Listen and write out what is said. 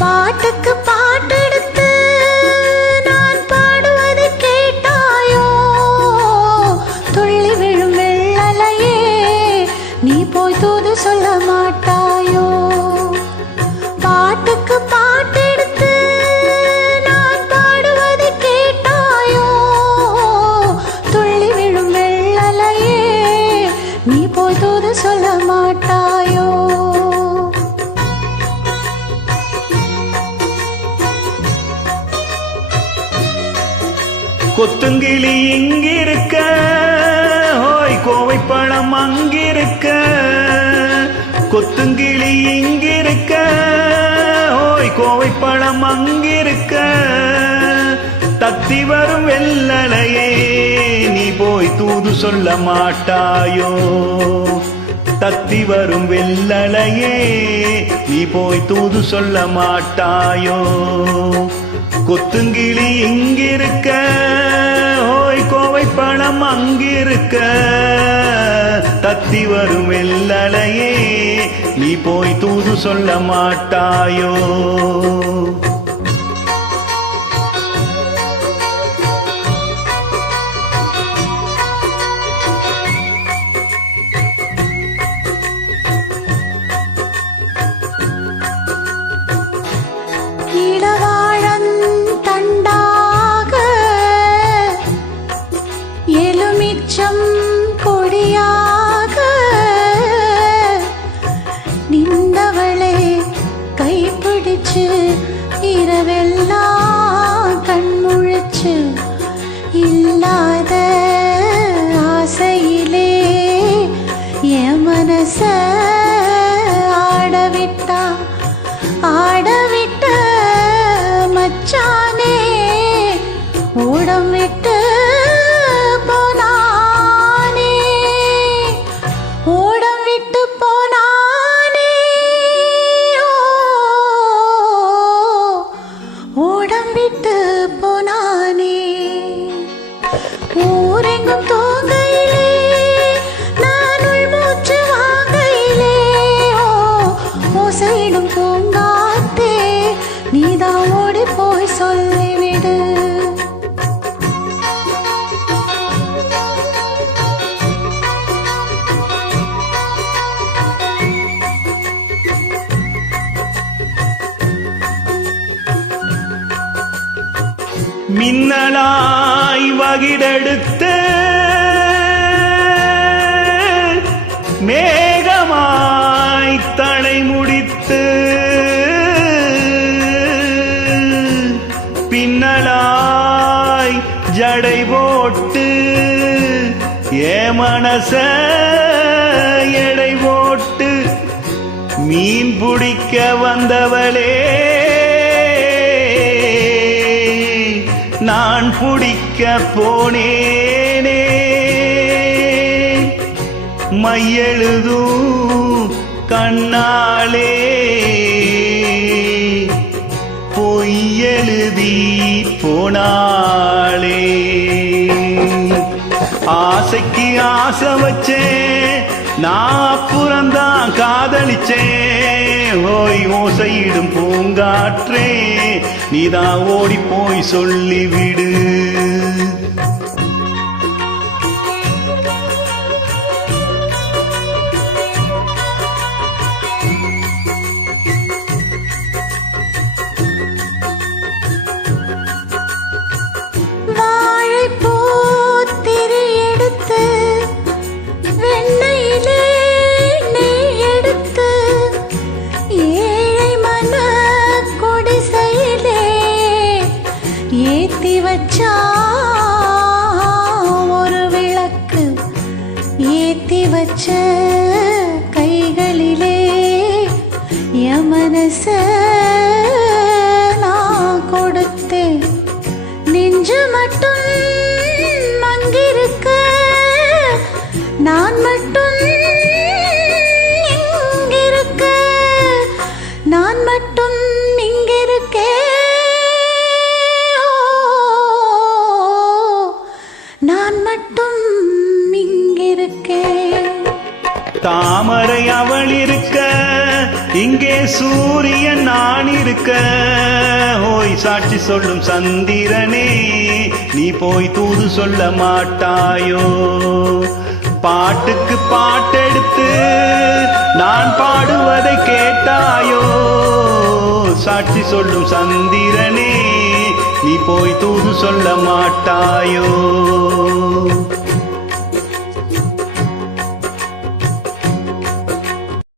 பாட்டுக்கு பாட்டெடுத்து நான் பாடுவதை கேட்டாயோ? துள்ளி விழும் வெள்ளலையே, நீ போய் தூது சொல்ல மாட்டாயோ? பாட்டுக்கு பாட்டெடுத்து நான் பாடுவதை கேட்டாயோ? துள்ளி விழும் வெள்ளலையே, நீ போய் தூது சொல்ல மாட்டாயோ? கொத்துங்கிளி இங்கிருக்க, ஹோய் கோவைப்பழம் அங்கிருக்க. கொத்துங்கிளி இங்கிருக்க, ஹோய் கோவைப்பழம் அங்கிருக்க. தத்தி வரும் வெள்ளலையே, நீ போய் தூது சொல்ல மாட்டாயோ? தத்தி வரும் வெள்ளலையே, நீ போய் தூது சொல்ல மாட்டாயோ? கொத்துங்கிளி இங்கிருக்க, ஓய் கோவைப்பழம் அங்கிருக்க. தத்தி வரும் வெள்ளலையே, நீ போய் தூது சொல்ல மாட்டாயோ? கொடியாக நின்றவளை கைப்பிடிச்சு இரவெல்லாம் கண்முழிச்சு இல்லாத ஆசையிலே என் மனச ஆடவிட்ட மச்சானே, ஓடம் விட்டு ஊரெங்கும் தூங்கையிலே, நான் உள்மூச்சு வாங்கையிலே, ஓசையிடும் பூங்காத்தே, நீதான் ஓடி போய் சொல்லிவிடு. மின்னலாய் வகிடெடுத்து மேகமாய் தலை முடித்து பின்னலாய் ஜடை போட்டு ஏ மனச எடை போட்டு மீன் பிடிக்க வந்தவளே, நான் பிடிக்க போனேனே. மையெழுதும் கண்ணாலே பொய்யெழுதி போனாளே. ஆசைக்கு ஆசை வச்சேன், நான் புறந்தான் காதலிச்சேன். ஓய் ஓசையிடும் பூங்காற்றே, நீதான் ஓடி போய் சொல்லிவிடு. ஏத்தி வச்சா ஒரு விளக்கு, ஏத்தி வச்ச கைகளிலே என் மனச நான் கொடுத்தேன். நெஞ்சு மட்டும் அங்கிருக்க, நான் மட்டும் இங்கிருக்க, நான் மட்டும் நான் மட்டும் இங்கிருக்கேன். தாமரை அவள் இருக்க, இங்கே சூரியன் நான் இருக்க. ஓய் சாட்சி சொல்லும் சந்திரனே, நீ போய் தூது சொல்ல மாட்டாயோ? பாட்டுக்கு பாட்டெடுத்து நான் பாடுவதை கேட்டாயோ? சாட்சி சொல்லும் சந்திரனே, நீ போய் தூது சொல்ல மாட்டாயோ?